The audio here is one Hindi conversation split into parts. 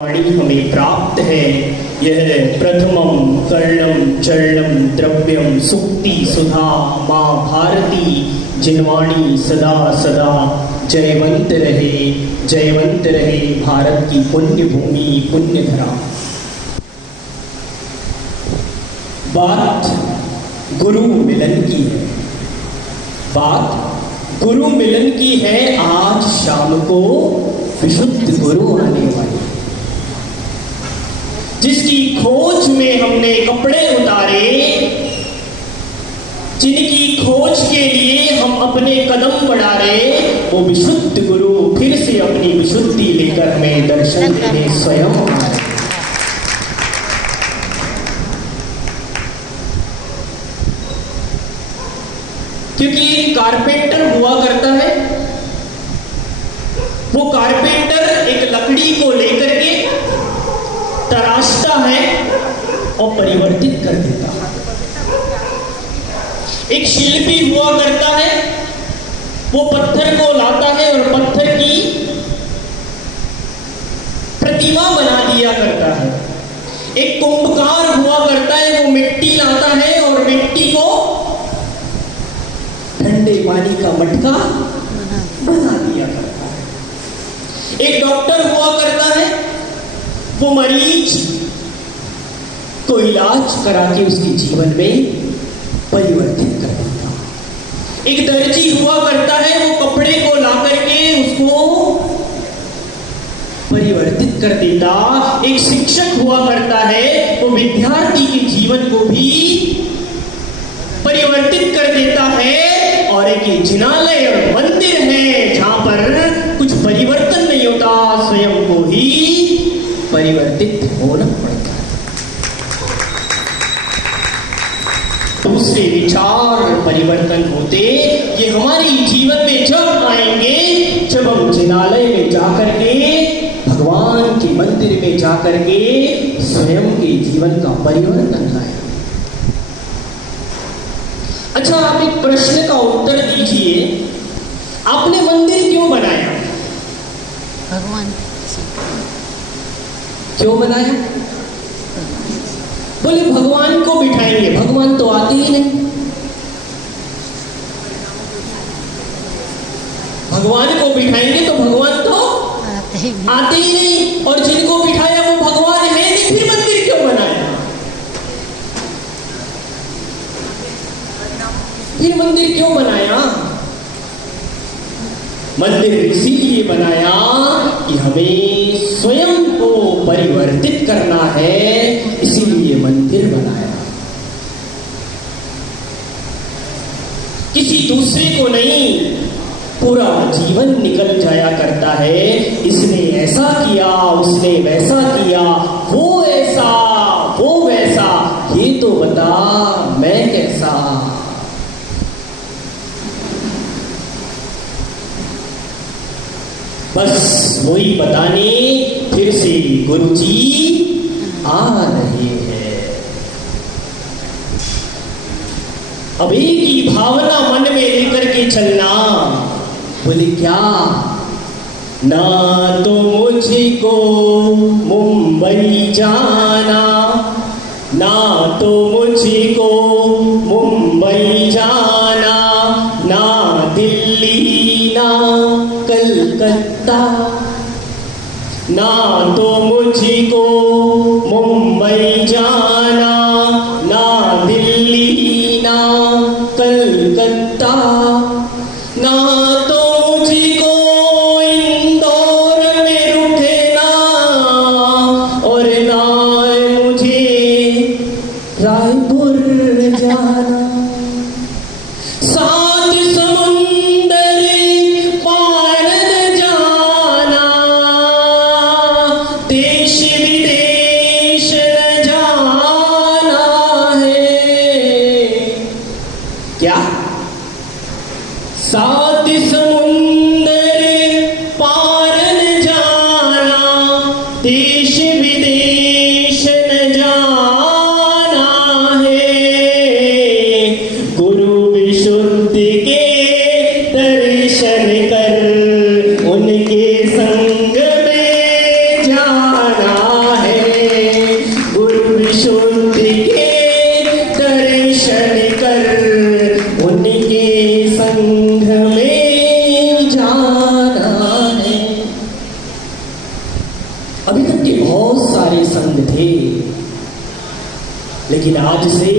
वाणी हमें प्राप्त है। यह प्रथमं कर्णम चरणम द्रव्यम सुक्ति सुधा माँ भारती जिनवाणी सदा सदा जयवंत रहे भारत की पुण्य भूमि पुण्य धरा। बात गुरु मिलन की है, बात गुरु मिलन की है। आज शाम को विशुद्ध गुरु आने वाले, जिसकी खोज में हमने कपड़े उतारे, जिनकी खोज के लिए हम अपने कदम बढ़ा रहे, वो विशुद्ध गुरु फिर से अपनी विशुद्धि लेकर हमें दर्शन देने स्वयं आ रहे। क्योंकि एक कारपेंटर हुआ करता है, वो कारपेंटर एक लकड़ी को लेकर के तराशता है और परिवर्तित कर देता है। एक शिल्पी हुआ करता है, वो पत्थर को लाता है और पत्थर की प्रतिमा बना दिया करता है। एक कुंभकार हुआ करता है, वो मिट्टी लाता है और मिट्टी को ठंडे पानी का मटका बना दिया करता है। एक डॉक्टर हुआ करता है, वो मरीज को इलाज करा के उसके जीवन में परिवर्तित कर देता। एक दर्जी हुआ करता है, वो कपड़े को ला करके उसको परिवर्तित कर देता। एक शिक्षक हुआ करता है, वो विद्यार्थी के जीवन को भी परिवर्तित कर देता है। और एक जिनालय और मंदिर है, जहां पर कुछ परिवर्तन नहीं होता, स्वयं को ही परिवर्तित होना पड़ता है। दूसरे विचार परिवर्तन होते, ये हमारे जीवन में जब आएंगे, जब हम जिनालय में जाकर के, भगवान के मंदिर में जाकर के स्वयं के जीवन का परिवर्तन लाए। अच्छा, आप एक प्रश्न का उत्तर दीजिए, आपने मंदिर क्यों बनाया? भगवान क्यों बनाया? बोले भगवान को बिठाएंगे, भगवान तो आते ही नहीं। भगवान को बिठाएंगे तो भगवान तो आते ही नहीं, और जिनको बिठाया वो भगवान है नहीं, फिर मंदिर क्यों बनाया? फिर मंदिर क्यों बनाया? मंदिर इसीलिए बनाया कि हमें स्वयं को परिवर्तित करना है, इसीलिए मंदिर बनाया। किसी दूसरे को नहीं, पूरा जीवन निकल जाया करता है। इसने ऐसा किया, उसने वैसा किया, वो ऐसा, वो वैसा, ये तो बता मैं कैसा। बस वही बताने फिर से गुरुजी आ रहे हैं। अब एक ही भावना मन में लेकर के चलना। बोले क्या? ना तो मुझको मुंबई जाना, ना तो मुझको मुंबई जाना, ना दिल्ली ना कलकत्ता, ना तो मुझको मुंबई जाना, ना दिल्ली ना कलकत्ता, ना तो मुझको इंदौर में रुकना, और ना मुझे रायपुर जाना। सात समुंदर पार न जाना, देश विदेश न जाना है। क्या? सात समुंदर पार न जाना, देश विदेश न जाना है। गुरु विशुद्ध के दर्शन कर, उनके संग में जाना अभी तक के बहुत सारे संग थे, लेकिन आज से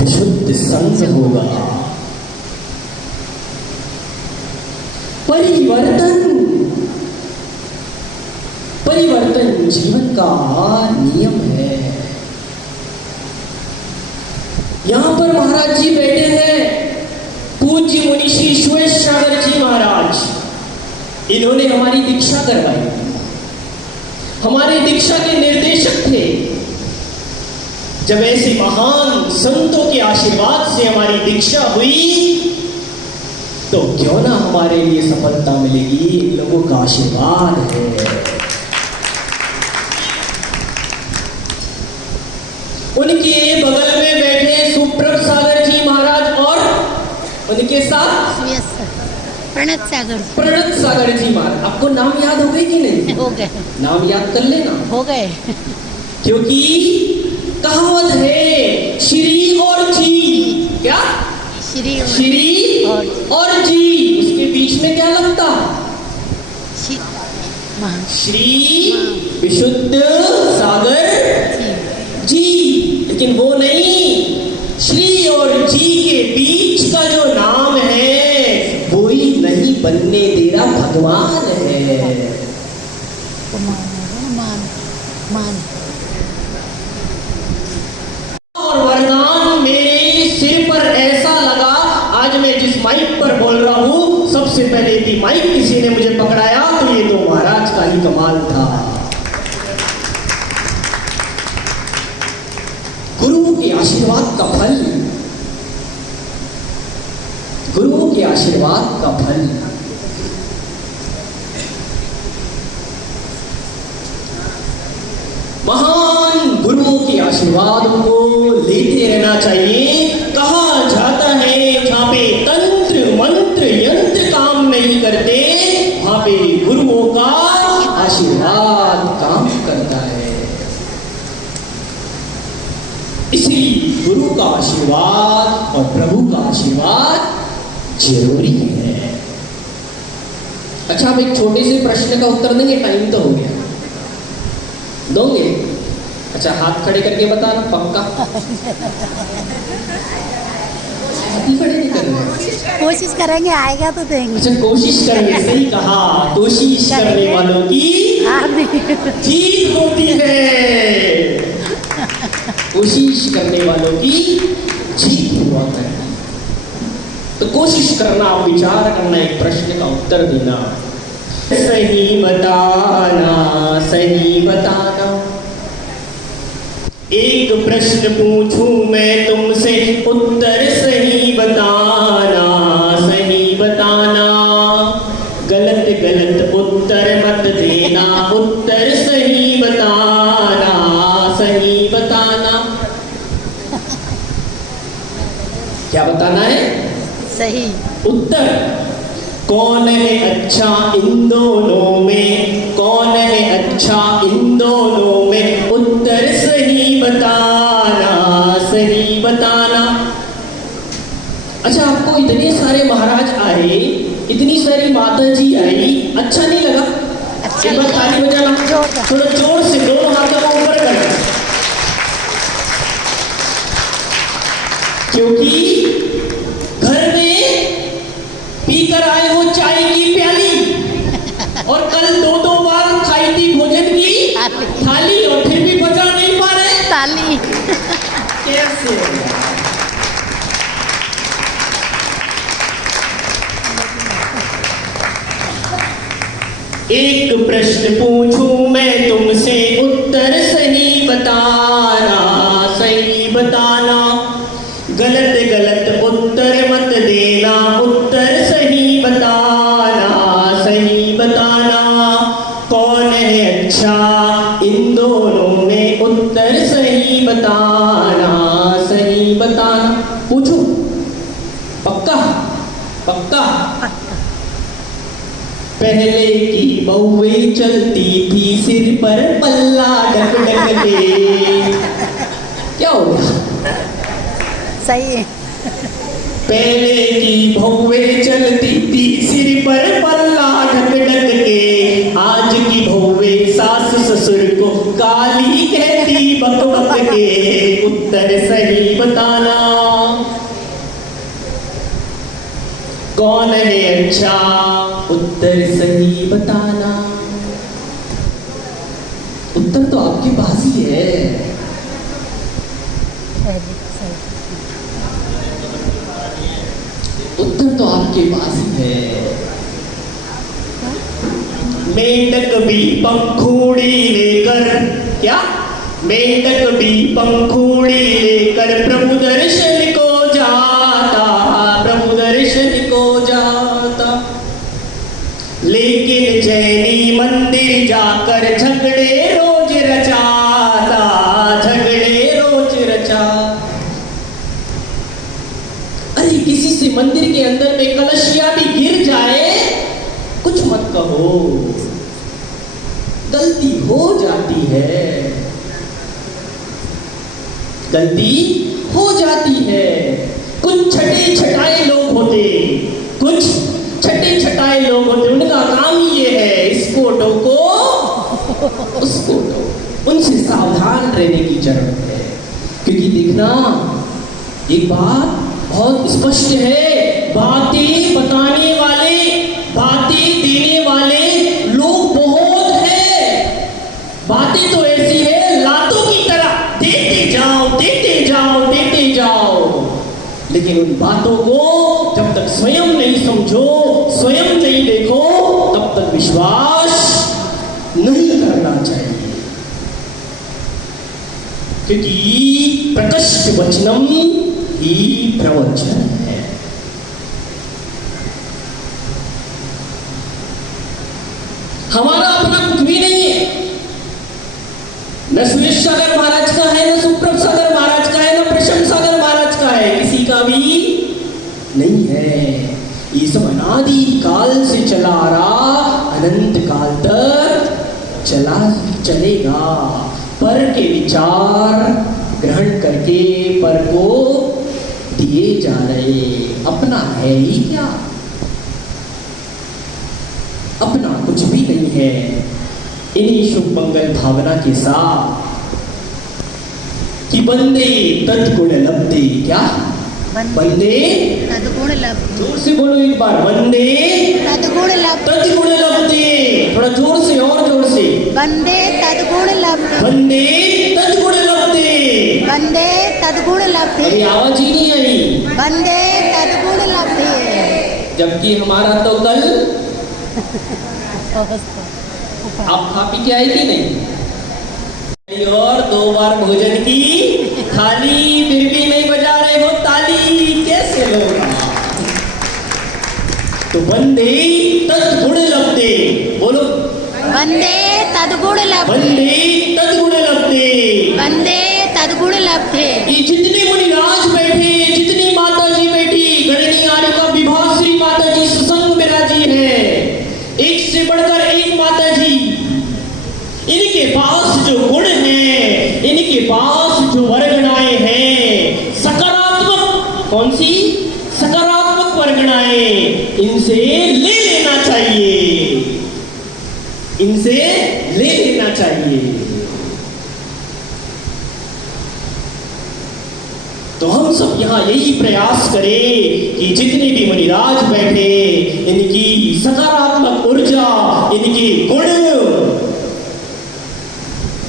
विशुद्ध संग होगा। परिवर्तन जीवन का नियम है। यहां पर महाराज जी बैठे हैं, पूज्य मुनि श्री सुरेश सागर जी महाराज। इन्होंने हमारी दीक्षा करवाई, हमारे दीक्षा के निर्देशक थे। जब ऐसे महान संतों के आशीर्वाद से हमारी दीक्षा हुई, तो क्यों ना हमारे लिए सफलता मिलेगी। इन लोगों का आशीर्वाद है। उनके बगल में बैठे सुप्रभ सागर जी महाराज और उनके साथ प्रणत सागर जी महाराज। आपको नाम याद हो गए कि नहीं? हो गए। नाम याद कर लेना। हो गए। क्योंकि कहावत है श्री और जी। क्या? श्री और जी। उसके बीच में क्या लगता? श्री विशुद्ध सागर जी। लेकिन वो नहीं, श्री और जी के बीच का जो नाम है वो ही नहीं बनने दे रहा, भगवान है। और वरदान मेरे सिर पर ऐसा लगा, आज मैं जिस माइक पर बोल रहा हूं, सबसे पहले यदि माइक किसी ने मुझे पकड़ाया तो ये तो महाराज का ही कमाल था। गुरुओं के आशीर्वाद का फल, गुरुओं के आशीर्वाद का फल। महान गुरुओं के आशीर्वाद को लेते रहना चाहिए। कहा जाता है जहां पे तंत्र मंत्र यंत्र काम नहीं करते, वहां पे गुरुओं का आशीर्वाद काम करता है। इसलिए गुरु का आशीर्वाद और प्रभु का आशीर्वाद जरूरी है। अच्छा, आप एक छोटे से प्रश्न का उत्तर देंगे? टाइम तो हो गया, दोगे? अच्छा, हाथ खड़े करके बताना पक्का। हाथ ही खड़े नहीं कर रहे। कोशिश करेंगे, आएगा तो देंगे। अच्छा, कोशिश करेंगे। सही कहा, कोशिश करने वालों की जीत होती है। कोशिश करने वालों की जीत हुआ करती। तो कोशिश करना, विचार करना, एक प्रश्न का उत्तर देना। सही बताना, सही बताना। एक प्रश्न पूछूं मैं तुमसे, उत्तर सही बताना, सही बताना। गलत गलत उत्तर मत देना, उत्तर सही बताना, सही बताना। क्या बताना है? सही उत्तर। कौन है अच्छा इन दोनों में? कौन है अच्छा इन दोनों में? उत्तर सही बताना, सही बताना। अच्छा, आपको इतने सारे महाराज आए, इतनी सारी माता जी आई, अच्छा नहीं लगा? अच्छा, एक बार ताली बजाना थोड़ा जोर से, दोनों हाथों को ऊपर कर। क्योंकि घर में पीकर आए हो चाय की प्याली, और कल दो दो बार खाई थी भोजन की थाली, और फिर भी बचा नहीं पा रहे ताली। कैसे? एक प्रश्न पूछूं मैं तुमसे, उत्तर सही बताना, सही बताना। गलत गलत उत्तर मत देना, उत्तर सही बताना, सही बताना। कौन है अच्छा इन दोनों में? उत्तर सही बताना, सही बताना। पूछो, पक्का? पक्का? पहले की बहुएं चलती थी सिर पर पल्ला ढक ढक के। क्या हो गया? सही है। पहले की भौवे चलती थी सिर पर पल्ला ढक ढक के, आज की भौवे सास ससुर को काली कहती बक बक के। उत्तर सही बताना कौन है अच्छा, उत्तर सही बताना। उत्तर तो आपके पास ही है। उत्तर तो आपके पास ही है। मेंढक भी पंखुड़ी लेकर, क्या मेंढक भी पंखुड़ी लेकर प्रभु दर्शन को जाता, प्रभु दर्शन को जाता। लेकिन जैनी मंदिर जाकर झगड़े रोज रचाता, झगड़े रोज रचा। अरे किसी से मंदिर के अंदर में कलशिया भी गिर जाए, कुछ मत कहो, गलती हो जाती है, गलती हो जाती है। कुछ छठे छटाए लोग होते, कुछ छठे छटाए लोग होते, उनका काम ही ये है इसको टोको उसको टोको। उनसे सावधान रहने की जरूरत है, क्योंकि देखना एक बात बहुत स्पष्ट है, बातें बताने वाले, बातें देने वाले लोग बहुत हैं। बातें तो ऐसी है लातों की तरह, देते जाओ देते जाओ देते जाओ, लेकिन उन बातों को जब तक स्वयं नहीं समझो, स्वयं नहीं देखो, तब तक विश्वास नहीं करना चाहिए। क्योंकि प्रकृष्ट वचनम ही प्रवचन है। हमारा अपना कुछ भी नहीं है, न सुरेश सागर महाराज का है, न सुप्रभ सागर महाराज का है, न प्रशंस सागर महाराज का है, किसी का भी नहीं है। ये सब अनादि काल से चला आ रहा, अनंत काल तक चलेगा। पर के विचार ग्रहण करके पर को दिए जा रहे, अपना है ही क्या, अपना कुछ भी नहीं है। इन्हीं शुभ मंगल भावना के साथ कि बंदे तत्गुण लब्धे, क्या बंदे तद्गुण लब्धे, जोर से बोलो एक बार, बंदे तद्गुण लब्धे, तत्गुण लब्धे, थोड़ा जोर से और जोर से, बंदे तद्गुण लब्धे, बंदे तत्गुण लब्धे, बंदे तद्गुण लब्धे, अभी आवाज ही नहीं आई, बंदे तद्गुण लब्धे। जबकि हमारा तो कल आप खा पी के आई थी नहीं, और 2 बार भोजन की थाली, फिर भी नहीं बजा रहे हो ताली, कैसे होगा। तो बंदे तत्गुण लब्धे, बोलो बंदे तद्गुण लब्धे, बंदे तत्गुण लब्धे, बंदे तद्गुण लब्धे। ये जितने मुनिराज बैठे, जितनी माता जी बैठी, गणनी आरिका विभाश्री माता जी सत्संग में राजी है, एक से बढ़कर एक माता जी। इनके पास जो गुण हैं, इनके पास जो वर्गणाएं हैं, सकारात्मक, कौन सी सकारात्मक वर्गणाएं, इनसे ले लेना चाहिए, इनसे ले लेना चाहिए। तो हम सब यहाँ यही प्रयास करें कि जितने भी मुनिराज बैठे, इनकी सकारात्मक ऊर्जा, इनके गुण,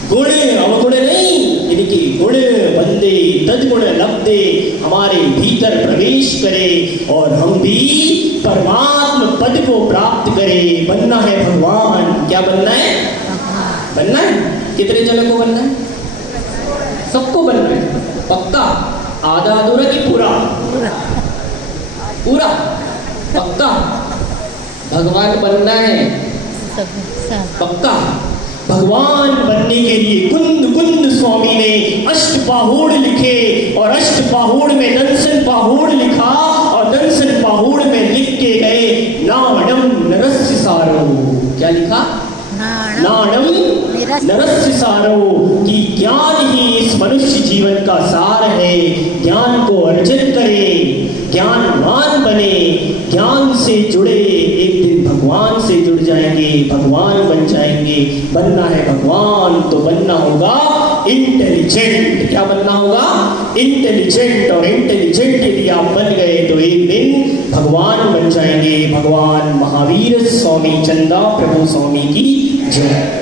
गुण अवगुण नहीं, इनके गुण बंदे तद्गुण लब्धे हमारे भीतर प्रवेश करे और हम भी परमात्म पद को प्राप्त करें। बनना है भगवान, क्या बनना है, बनना है। कितने जनों को बनना है, सबको बनना है, पक्का, आधा अधूरा कि पूरा, पूरा पक्का भगवान बनना है, पक्का। भगवान बनने के लिए कुंद कुंद स्वामी ने अष्टपाहुड़ लिखे, और अष्टपाहुड़ में दंसन पाहुड़ लिखा, और दंसन पाहुड़ में लिख के गए नाणम नरस्य सारो, क्या लिखा, नाणम नरस्य सारो, कि ज्ञान ही इस मनुष्य जीवन का सार है। ज्ञान को अर्जित करें, ज्ञानवान बने, ज्ञान से जुड़े, एक दिन भगवान से जुड़ जाएंगे, भगवान बन जाएंगे। बनना है भगवान तो बनना होगा इंटेलिजेंट। क्या बनना होगा? इंटेलिजेंट। और इंटेलिजेंट यदि आप बन गए तो एक दिन भगवान बन जाएंगे। भगवान महावीर स्वामी चंदा प्रभु स्वामी की जय।